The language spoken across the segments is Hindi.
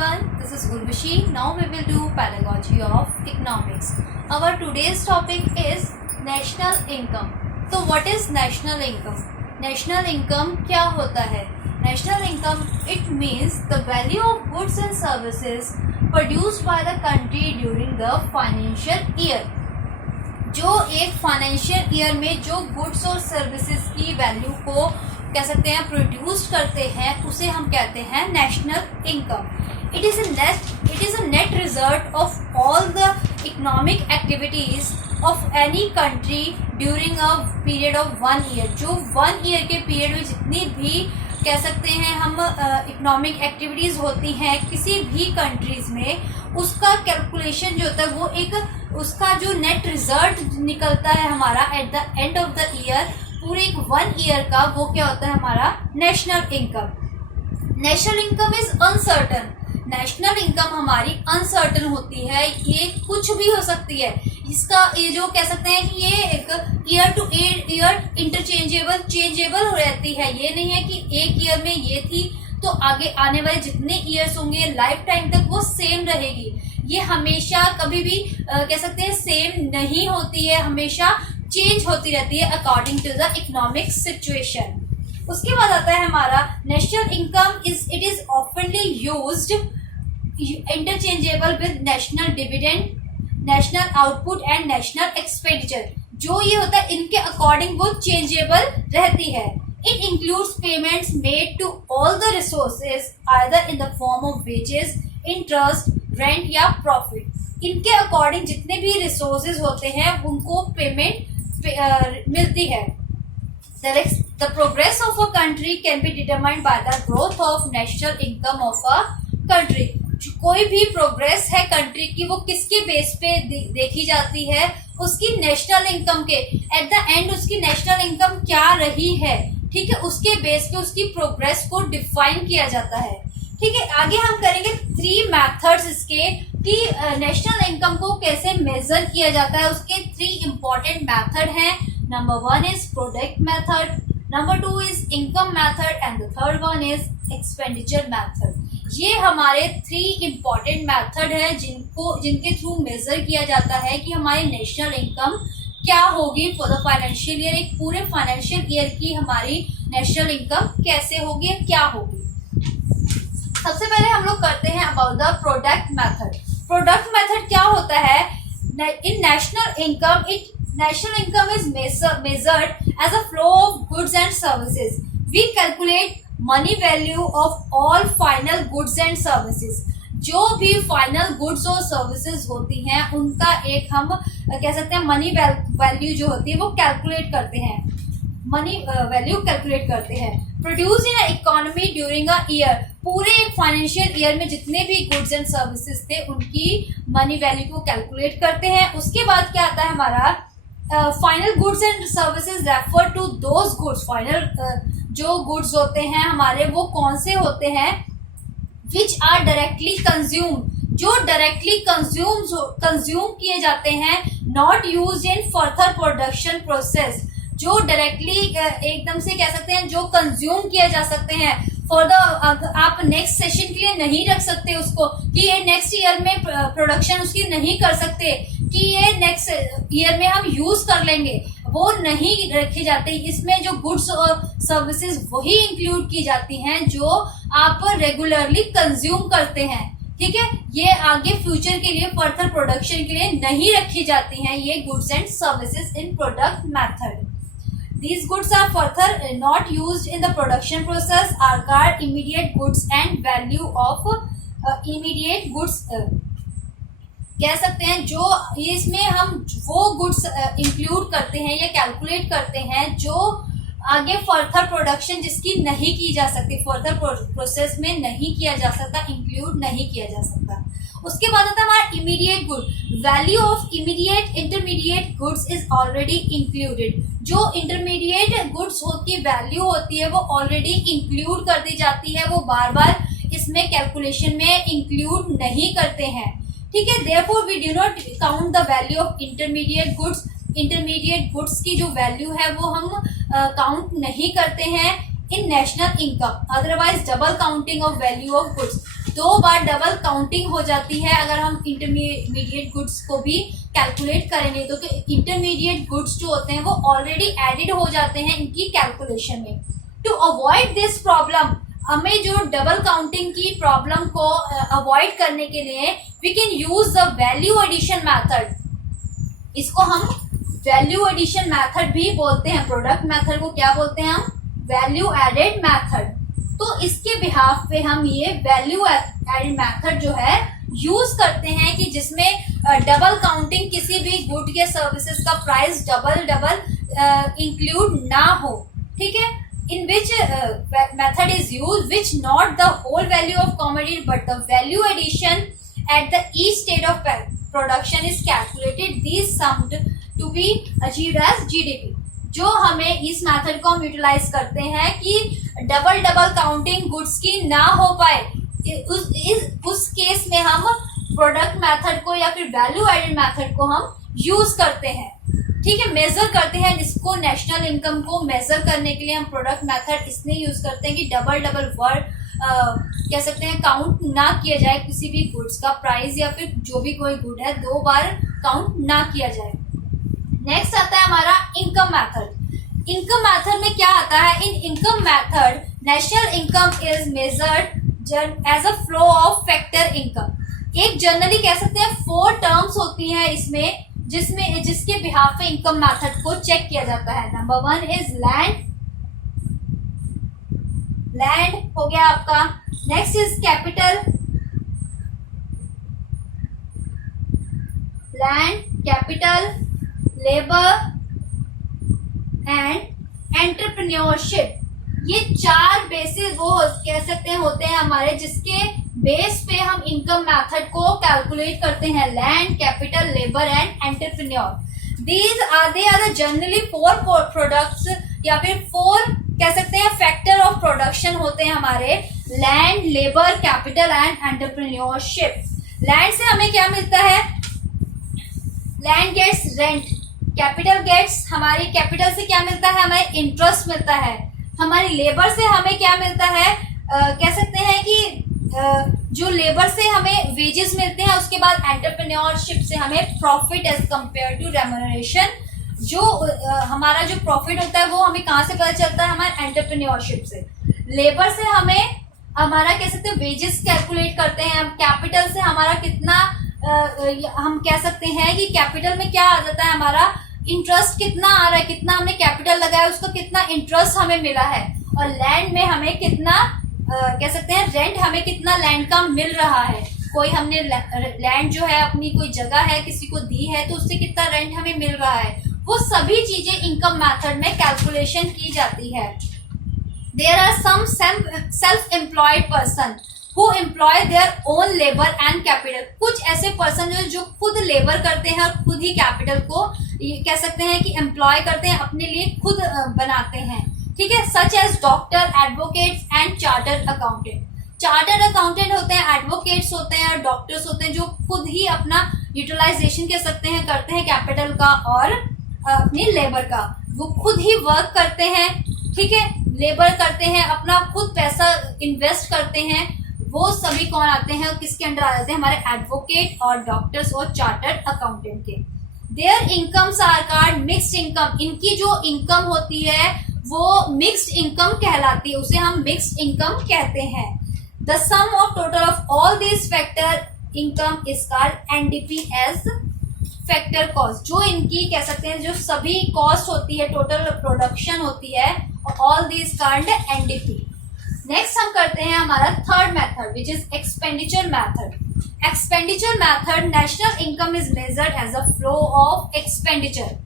everyone, this is Urvashi. Now we will do pedagogy of economics. Our today's topic is national income. So what is national income? National income क्या होता है? National income, it means the value of goods and services produced by the country during the financial year. जो एक फाइनेंशियल ईयर में जो गुड्स और सर्विसेज की वैल्यू को कह सकते हैं प्रोड्यूस करते हैं उसे हम कहते हैं national income. It is a net result of all the economic activities of any country during a period of 1 year. जो 1 ईयर के पीरियड में जितनी भी कह सकते हैं हम इकोनॉमिक एक्टिविटीज होती हैं किसी भी कंट्रीज में, उसका कैलकुलेशन जो होता है वो एक उसका जो नेट रिजल्ट निकलता है हमारा at the end of the year, पूरे एक 1 ईयर का, वो क्या होता है हमारा national income. National income is uncertain. National income हमारी अनसर्टन होती है, ये कुछ भी हो सकती है. इसका ये जो कह सकते हैं कि ये एक year two year interchangeable changeable हो रहती है. ये नहीं है कि एक ईयर में ये थी तो आगे आने वाले जितने ईयर्स होंगे लाइफ टाइम तक वो सेम रहेगी. ये हमेशा कभी भी कह सकते हैं सेम नहीं होती है, हमेशा चेंज होती रहती है according to the economic situation. उसके बाद आता है हमारा नेशनल इनकम इट इज ऑफनली used interchangeable with national dividend, national output and national expenditure. जो ये होता है इनके अकॉर्डिंग वो चेंजेबल रहती है. It includes payments made to all the resources either in the form of wages, interest, rent या profit. इनके अकॉर्डिंग जितने भी रिसोर्सेज होते हैं उनको पेमेंट मिलती है. The progress of a country can be determined by the growth of national income of a country. कोई भी प्रोग्रेस है कंट्री की वो किसके बेस पे देखी जाती है, उसकी नेशनल इनकम के. एट द एंड उसकी नेशनल इनकम क्या रही है, ठीक है, उसके बेस पे उसकी प्रोग्रेस को डिफाइन किया जाता है. ठीक है, आगे हम करेंगे 3 मेथड्स इसके कि नेशनल इनकम को कैसे मेजर किया जाता है. उसके 3 इंपॉर्टेंट मेथड हैं. Number 1 is product method, number 2 is income method and the third one is expenditure method. ये हमारे 3 इंपॉर्टेंट मेथड है जिनके थ्रू मेजर किया जाता है कि हमारी नेशनल इनकम क्या होगी फॉर द फाइनेंशियल ईयर. एक पूरे फाइनेंशियल ईयर की हमारी नेशनल इनकम कैसे होगी, क्या होगी. सबसे पहले हम लोग करते हैं about the product method. Product method क्या होता है? In national income is measured as a flow of goods and services. We calculate money value of all final goods and services. जो भी फाइनल गुड्स और सर्विसेज होती हैं उनका एक हम कह सकते हैं मनी वैल्यू जो होती है वो कैलकुलेट करते हैं, मनी वैल्यू कैलकुलेट करते हैं. Produce in economy during a year. पूरे एक फाइनेंशियल ईयर में जितने भी गुड्स एंड सर्विसेज थे उनकी मनी वैल्यू को कैलकुलेट करते हैं. उसके बाद क्या आता है हमारा final goods and services refer to those goods. Final जो गुड्स होते हैं हमारे वो कौन से होते हैं? Which are directly consume. जो डायरेक्टली कंज्यूम किए जाते हैं, not use in further production process. जो डायरेक्टली एकदम से कह सकते हैं जो कंज्यूम किए जा सकते हैं फॉर द, आप नेक्स्ट सेशन के लिए नहीं रख सकते उसको कि ये नेक्स्ट ईयर में प्रोडक्शन उसकी नहीं कर सकते कि ये नेक्स्ट ईयर में हम यूज कर लेंगे, वो नहीं रखे जाते. इसमें जो गुड्स और सर्विसेज वही इंक्लूड की जाती हैं जो आप रेगुलरली कंज्यूम करते हैं. ठीक है, ये आगे फ्यूचर के लिए फर्दर प्रोडक्शन के लिए नहीं रखी जाती हैं ये goods and services in product method. These goods are further not used in the production process are called immediate goods and value of immediate goods कह सकते हैं. जो इसमें हम वो गुड्स इंक्लूड करते हैं या कैलकुलेट करते हैं जो आगे फर्दर प्रोडक्शन जिसकी नहीं की जा सकती, फर्दर प्रोसेस में नहीं किया जा सकता, इंक्लूड नहीं किया जा सकता. उसके बाद आता है हमारा immediate good. Value of immediate intermediate goods is already included. जो इंटरमीडिएट गुड्स की वैल्यू होती है वो ऑलरेडी इंक्लूड कर दी जाती है, वो बार बार इसमें कैलकुलेशन में इंक्लूड नहीं करते हैं. ठीक है, therefore we do not count the value of intermediate goods. Intermediate goods की जो वैल्यू है वो हम काउंट नहीं करते हैं in national income. Otherwise double counting of value of goods. 2 बार डबल काउंटिंग हो जाती है अगर हम इंटरमीडिएट गुड्स को भी कैलकुलेट करेंगे तो इंटरमीडिएट गुड्स जो होते हैं वो ऑलरेडी एडिड हो जाते हैं इनकी कैलकुलेशन में। टू अवॉइड दिस प्रॉब्लम, हमें जो डबल काउंटिंग की प्रॉब्लम को अवॉइड करने के लिए we can use the value addition method. इसको हम वैल्यू एडिशन मेथड भी बोलते हैं। प्रोडक्ट मेथड को क्या बोलते हैं हम? Value added method. तो इसके बिहाफ पे हम ये वैल्यू एडेड मेथड जो है यूज करते हैं कि जिसमें डबल काउंटिंग, किसी भी गुड के सर्विसेज का प्राइस डबल इंक्लूड ना हो, ठीक है। In which method is used which not the whole value of commodity but the value addition at the each stage of production is calculated, these summed to be achieved as GDP। जो हमें इस मेथड को हम यूटिलाइज करते हैं कि डबल काउंटिंग गुड्स की ना हो पाए, उस केस में हम प्रोडक्ट मेथड को या फिर वैल्यू एडेड मेथड को हम यूज करते हैं, ठीक है। मेजर करते हैं इसको, नेशनल इनकम को मेजर करने के लिए हम प्रोडक्ट मेथड इसलिए यूज करते हैं कि डबल वर्ड कह सकते हैं काउंट ना किया जाए, किसी भी गुड्स का प्राइस या फिर जो भी कोई गुड है 2 बार काउंट ना किया जाए। नेक्स्ट आता है हमारा इनकम मेथड। इनकम मेथड में क्या आता है? In income method national income is measured as a flow of factor income. एक जनरली कह सकते हैं 4 टर्म्स होती हैं इसमें जिसके बिहाफ पे इनकम मेथड को चेक किया जाता है। नंबर 1 इज लैंड हो गया आपका। Next is capital, land, capital, labour and entrepreneurship. ये 4 बेसिस वो कह सकते हैं होते हैं हमारे, जिसके बेस पे हम इनकम मेथड को कैलकुलेट करते हैं। Land, capital, labour and entrepreneur. These are the generally 4 products या फिर 4 कह सकते हैं फैक्टर ऑफ प्रोडक्शन होते हैं हमारे। Land, labour, capital and entrepreneurship. Land से हमें क्या मिलता है? Land gets rent, capital gets, हमारी कैपिटल से क्या मिलता है? हमें इंटरेस्ट मिलता है। हमारी लेबर से हमें क्या मिलता है? कह सकते हैं कि जो लेबर से हमें वेजेस मिलते हैं। उसके बाद एंटरप्रेन्योरशिप से हमें profit as compare to remuneration. जो हमारा जो प्रॉफिट होता है वो हमें कहाँ से पता चलता है? हमारे एंटरप्रेन्योरशिप से। लेबर से हमें हमारा कह सकते हैं वेजेस कैलकुलेट करते हैं। कैपिटल से हमारा कितना हम कह सकते हैं कि कैपिटल में क्या आ जाता है? हमारा इंटरेस्ट कितना आ रहा है, कितना हमने कैपिटल लगाया उसका कितना इंटरेस्ट हमें मिला है। और लैंड में हमें कितना कह सकते हैं रेंट, हमें कितना लैंड का मिल रहा है। कोई हमने लैंड जो है अपनी कोई जगह है किसी को दी है तो उससे कितना रेंट हमें मिल रहा है। वो सभी चीजें इनकम मेथड में कैलकुलेशन की जाती है। There are some self employed person who employ their own labour and capital. कुछ ऐसे पर्सन जो खुद लेबर करते हैं और खुद ही कैपिटल को कह सकते हैं कि एम्प्लॉय करते हैं, अपने लिए खुद बनाते हैं, ठीक है। Such as doctor, advocates and chartered accountant. Chartered accountant होते हैं, एडवोकेट्स होते हैं और डॉक्टर्स होते हैं जो खुद ही अपना यूटिलाइजेशन कह सकते हैं करते हैं कैपिटल का और अपनी लेबर का। वो खुद ही वर्क करते हैं, ठीक है, लेबर करते हैं, अपना खुद पैसा इन्वेस्ट करते हैं। वो सभी कौन आते हैं और किसके अंडर आ जाते हैं? हमारे एडवोकेट और डॉक्टर्स और चार्टर्ड अकाउंटेंट के। Their incomes are called mixed income. इनकी जो इनकम होती है वो मिक्स्ड इनकम कहलाती है, उसे हम मिक्स्ड इनकम कहते हैं। The sum of total of all this factor income is called NDP as factor cost. जो इनकी कह सकते हैं जो सभी कॉस्ट होती है, टोटल प्रोडक्शन होती है, all this called NDP. Next हम करते हैं हमारा third method which is expenditure method. Expenditure method, national income is measured as a flow of expenditure.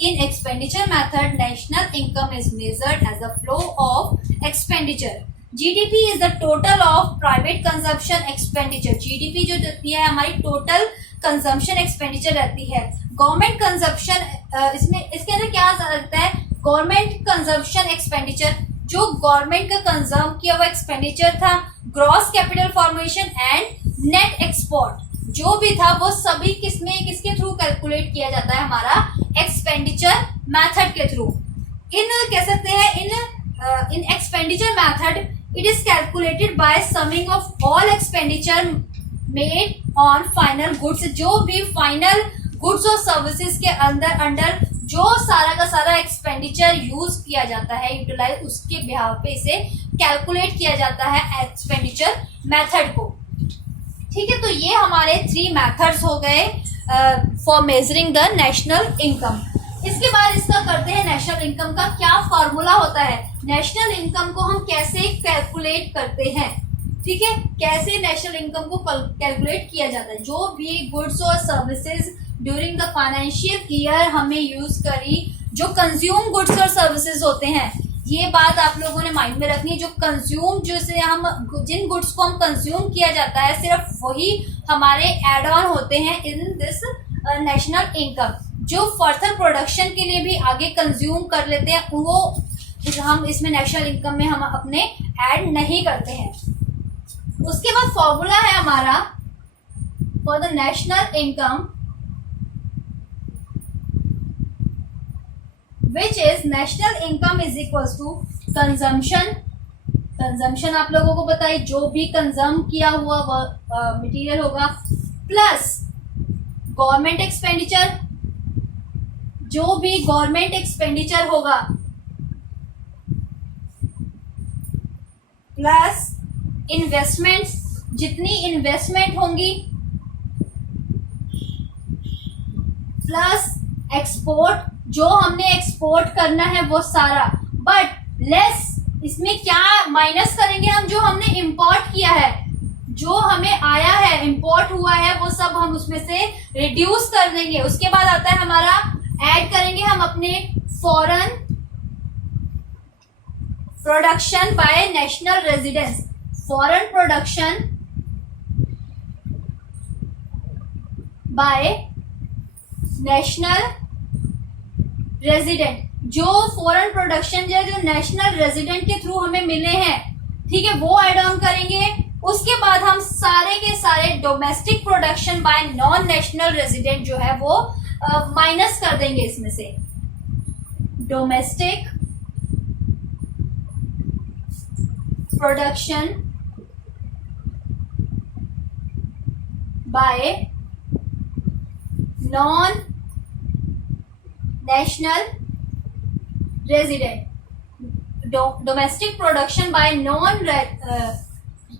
In expenditure method, national income is measured as a flow of expenditure. GDP is the total of private consumption expenditure. GDP जो रहती है हमारी total consumption expenditure रहती है। Government consumption इसमें इसके अंदर क्या रहता है? Government consumption expenditure, जो गवर्नमेंट का कंज्यूम किया हुआ एक्सपेंडिचर था, gross capital formation and net export जो भी था वो सभी किसके थ्रू कैलकुलेट किया जाता है? हमारा एक्सपेंडिचर मेथड के थ्रू। इन कह सकते हैं in expenditure method it is calculated by summing of all expenditure made on final goods. जो भी फाइनल गुड्स और सर्विसेज के अंडर जो सारा का सारा एक्सपेंडिचर यूज किया जाता है, यूटिलाइज, उसके बिहाव पे इसे कैलकुलेट किया जाता है एक्सपेंडिचर मेथड को। ठीक है, तो ये हमारे 3 मेथड्स हो गए for measuring the national income. इसके बाद इसका करते हैं नेशनल इनकम का क्या फॉर्मूला होता है, नेशनल इनकम को हम कैसे कैलकुलेट करते हैं। ठीक है, कैसे नेशनल इनकम को कैलकुलेट किया जाता है। जो भी गुड्स और services during the financial year हमें यूज करी, जो कंज्यूम गुड्स और सर्विसेज होते हैं, ये बात आप लोगों ने माइंड में रखनी है। जो कंज्यूम, जैसे हम जिन गुड्स को हम कंज्यूम किया जाता है, सिर्फ वही हमारे एड ऑन होते हैं इन दिस नेशनल इनकम। जो फर्दर प्रोडक्शन के लिए भी आगे कंज्यूम कर लेते हैं, वो हम इसमें नेशनल इनकम में हम अपने ऐड नहीं करते हैं। उसके बाद फॉर्मूला है हमारा for the national income, which is national income is equals to consumption. Consumption आप लोगों को पता है, जो भी कंज्यूम किया हुआ मटेरियल होगा, प्लस गवर्नमेंट एक्सपेंडिचर, जो भी गवर्नमेंट एक्सपेंडिचर होगा, प्लस इन्वेस्टमेंट्स, जितनी इन्वेस्टमेंट होंगी, प्लस एक्सपोर्ट, जो हमने एक्सपोर्ट करना है वो सारा, बट लेस इसमें क्या माइनस करेंगे हम, जो हमने इंपोर्ट किया है, जो हमें आया है, इंपोर्ट हुआ है, वो सब हम उसमें से रिड्यूस कर देंगे। उसके बाद आता है हमारा ऐड करेंगे हम अपने foreign production by national residence. Foreign production by national resident, जो फॉरेन प्रोडक्शन जो नेशनल रेजिडेंट के थ्रू हमें मिले हैं, ठीक है, वो ऐड ऑन करेंगे। उसके बाद हम सारे के सारे domestic production by non national resident जो है वो माइनस कर देंगे इसमें से। Domestic production by non national resident, domestic production by non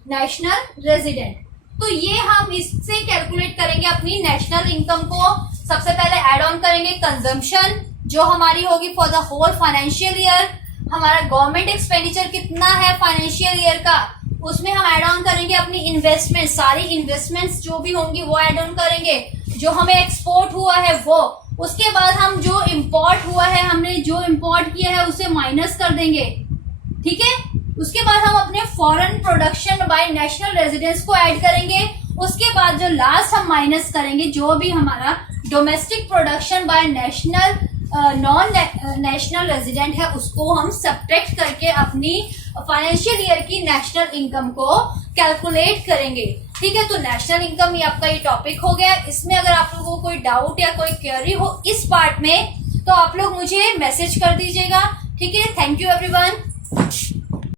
national resident. तो ये हम इससे कैलकुलेट करेंगे अपनी नेशनल इनकम को। सबसे पहले ऐड ऑन करेंगे कंजम्पशन, जो हमारी होगी for the whole financial year. हमारा गवर्नमेंट एक्सपेंडिचर कितना है फाइनेंशियल ईयर का, उसमें हम ऐड ऑन करेंगे अपनी इन्वेस्टमेंट, सारी इन्वेस्टमेंट्स जो भी होंगी वो ऐड ऑन करेंगे। जो हमें एक्सपोर्ट हुआ है वो, उसके बाद हम जो इंपोर्ट हुआ है, हमने जो इंपोर्ट किया है उसे माइनस कर देंगे। ठीक है, उसके बाद हम अपने foreign production by national residence को ऐड करेंगे। उसके बाद जो लास्ट हम माइनस करेंगे, जो भी हमारा domestic production by national non national resident है, उसको हम सब्ट्रैक्ट करके अपनी फाइनेंशियल ईयर की नेशनल इनकम को कैलकुलेट करेंगे। ठीक है, तो नेशनल इनकम ये आपका ये टॉपिक हो गया। इसमें अगर आप लोगों को कोई डाउट या कोई क्वेरी हो इस पार्ट में, तो आप लोग मुझे मैसेज कर दीजिएगा। ठीक है, थैंक यू एवरीवन।